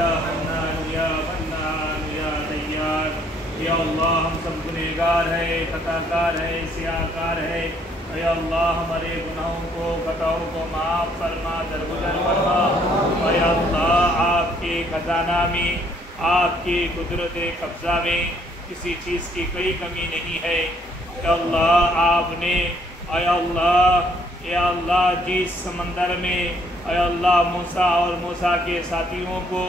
یا حنان یا منان یا دیار۔ یا اللہ ہم سب گنہگار ہے، خطا کار ہے، سیاہ کار ہے۔ یا اللہ ہمارے گناہوں کو خطاؤں کو معاف فرما، درگزر فرما۔ یا اللہ آپ کے خزانہ میں، آپ کی قدرت قبضہ میں کسی چیز کی کوئی کمی نہیں ہے۔ یا اللہ آپ نے یا اللہ جس سمندر میں اللہ موسیٰ اور موسیٰ کے ساتھیوں کو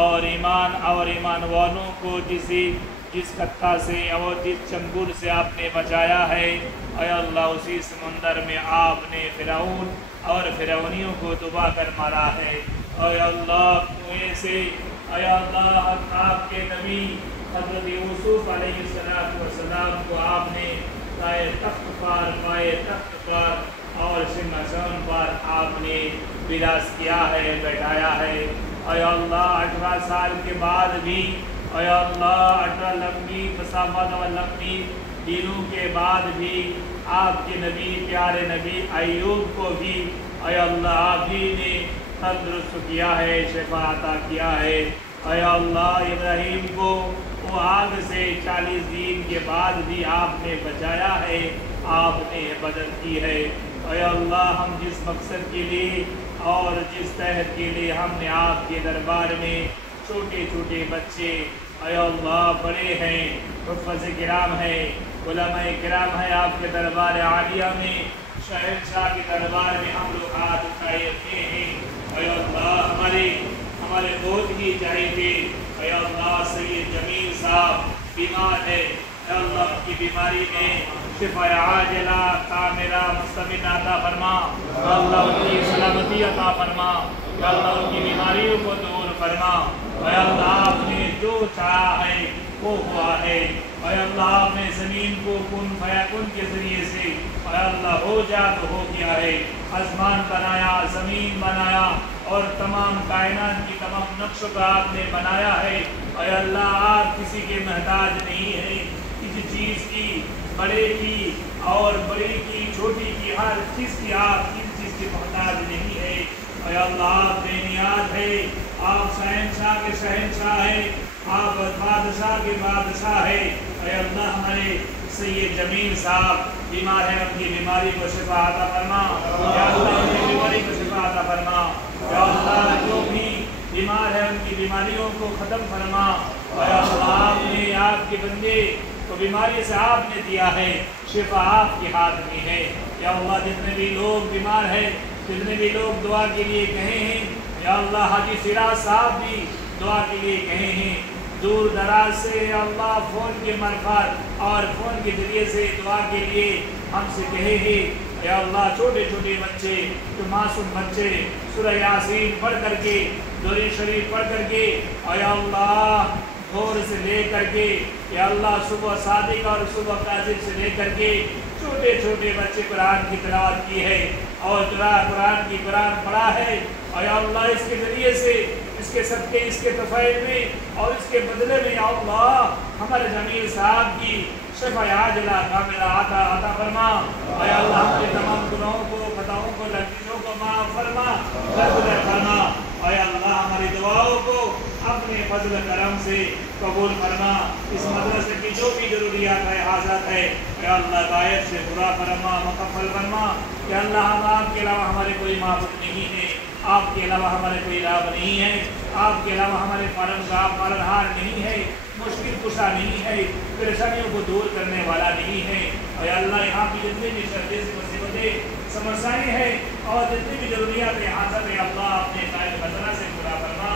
اور ایمان والوں کو جس خطہ سے اور جس چنگل سے آپ نے بچایا ہے، اے اللہ اسی سمندر میں آپ نے فرعون اور فرعونیوں کو دبا کر مارا ہے۔ اے اللہ ایسے اے اللہ آپ کے نبی حضرت یوسف علیہ السلام کو آپ نے پائے تخت پر اور سنگھاسن پر آپ نے وراث کیا ہے، بیٹھایا ہے۔ اے اللہ 18 سال کے بعد بھی اے اللہ 18 لمبی مسافت اور لمبی دنوں کے بعد بھی آپ کے نبی پیارے نبی ایوب کو بھی اے اللہ آپ ہی نے تندرست کیا ہے، شفا عطا کیا ہے۔ اے اللہ ابراہیم کو وہ آگ سے 40 دن کے بعد بھی آپ نے بچایا ہے، آپ نے مدد کی ہے۔ اے اللہ ہم جس مقصد کے لیے اور جس تحت کے لیے ہم نے آپ کے دربار میں چھوٹے چھوٹے بچے اے اللہ بڑے ہیں، حفاظ کرام ہیں، علماء کرام ہیں، آپ کے دربار عالیہ میں شہنشاہ کے دربار میں ہم لوگ ہاتھ اٹھائے رکھے ہیں۔ اے اللہ ہمارے بہت ہی چاہیے تھے۔ اے اللہ سید جمیل صاحب بیمار ہے، اے اللہ ان کی بیماری میں شفا عاجلہ کاملہ مستمر عطا فرما، اے اللہ ان کی سلامتی عطا فرما، اے اللہ ان کی بیماریوں کو دور فرما۔ اے اللہ آپ نے جو چاہا ہے وہ ہوا ہے۔ اے اللہ آپ نے زمین کو کن فیکن کے ذریعے سے اے اللہ ہو جا تو ہو گیا ہے، آسمان بنایا، زمین بنایا اور تمام کائنات کی تمام نقش کو آپ نے بنایا ہے۔ اے اللہ آپ کسی کے محتاج نہیں ہیں، کسی چیز کی، بڑے کی اور بڑی کی، چھوٹی کی، ہر چیز کی آپ کسی چیز کی محتاج نہیں ہے۔ اے اللہ آپ بے نیاز ہے، آپ شہنشاہ کے شہنشاہ ہے، آپ بادشاہ کے بادشاہ ہے۔ اے اللہ ہمارے سید جمیل صاحب بیمار ہیں، ان کی بیماری کو شفا عطا فرما، یا اللہ ان کی بیماری کو شفا عطا فرما، یا اللہ جو بھی بیمار ہے ان کی بیماریوں کو ختم فرما۔ اے اللہ آپ نے آپ کے بندے کو بیماری سے آپ نے دیا ہے، شفا آپ کے ہاتھ میں ہے۔ یا اللہ جتنے بھی لوگ بیمار ہیں، جتنے بھی لوگ دعا کے لیے کہے ہیں، یا اللہ حاجی سراج صاحب بھی دعا کے لیے کہے ہیں، دور دراز سے یا اللہ فون کے مرفت اور فون کے ذریعے سے دعا کے لیے ہم سے کہے ہیں۔ یا اللہ چھوٹے چھوٹے بچے، جو معصوم بچے سورہ یاسین پڑھ کر کے، درود شریف پڑھ کر کے، یا اللہ بھور سے لے کر کے، یا اللہ صبح صادق اور صبح کاذب سے لے کر کے چھوٹے چھوٹے بچے قرآن کی تلاوت کی ہے اور قرآن پڑھا ہے۔ اور یا اللہ اس کے ذریعے سے، اس کے صدقے، اس کے تفیل میں اور اس کے بدلے میں یا اللہ ہمارے جمیل صاحب کی شفا عاجلہ کاملہ عطا فرما۔ اے اللہ ہم کے تمام گناہوں کو، خطاؤں کو، لغزشوں کو معاف فرما، درگزر فرما۔ اے اللہ ہماری دعاؤں کو اپنے فضل کرم سے قبول فرما۔ اس مدرسے کی جو بھی ضروریات ہے، حاجات ہے، اے اللہ غائب سے پورا فرما، مکمل فرما۔ یا اللہ ہم آپ کے علاوہ ہمارے کوئی معبود نہیں ہے، آپ کے علاوہ ہمارے کوئی رب نہیں ہے، آپ کے علاوہ ہمارے پالنہار نہیں ہے، مشکل کشا نہیں ہے، پریشانیوں کو دور کرنے والا نہیں ہے۔ اے اللہ یہاں کی جتنی بھی شرطیں مصیبتیں سمسائیں ہیں اور جتنی بھی ضروریات حاصل ہے اللہ اپنے قائد خزانہ سے پورا فرما۔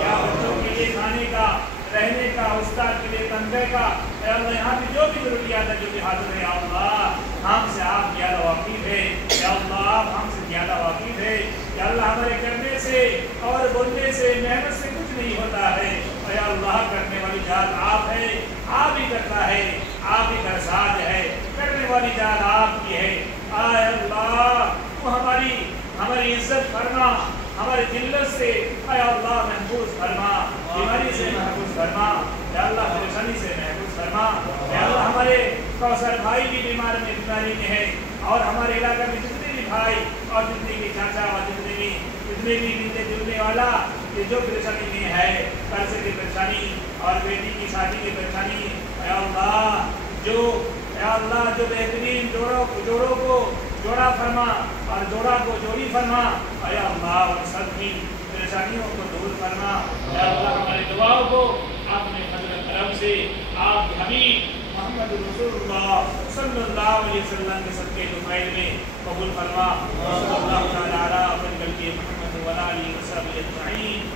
یا بچوں کے لیے کھانے کا، رہنے کا، استاد کے لیے تنخواہ کا، اے اللہ یہاں کی جو بھی ضروریات ہے، جو بھی حاصل ہے، یا اللہ ہم سے آپ زیادہ واقف ہے، یا اللہ آپ ہم سے زیادہ واقف ہے۔ یا اللہ ہمارے کرنے سے اور بولنے سے، محنت سے کچھ نہیں ہوتا ہے، اے اللہ کرنے والی ذات آپ ہے، آپ ہی کرتا ہے، آپ ہی کرساز ہے، کرنے والی ذات آپ کی ہے۔ اے اللہ تو ہماری عزت فرما، ہماری ذلت سے اے اللہ محفوظ فرما، بیماری سے محفوظ فرما، یا اللہ پریشانی سے محفوظ فرما۔ یا اللہ ہمارے کوثر بھائی بھی بیماری میں ہے اور ہمارے علاقہ میں جتنے بھی بھائی اور جتنے بھی چاچا اور جتنے بھی ملنے جلنے والا کہ جو پریشانی میں ہے، قرض کی پریشانی اور بیٹی کی شادی کی پریشانی، اے اللہ جو بہترین جوڑوں کو جوڑا فرما اور جوڑا کو جوڑی فرما، اے اللہ ان سب کی پریشانیوں کو دور فرما۔ اے اللہ ہماری دعاؤں کو اپنے فضل کرم سے آپ حبیب محمد رسول اللہ صلی اللہ علیہ وسلم کے صدقے دعائیں میں قبول فرما۔ صلی اللہ تعالی علی محمد و علی آلہ وصحبہ اجمعین۔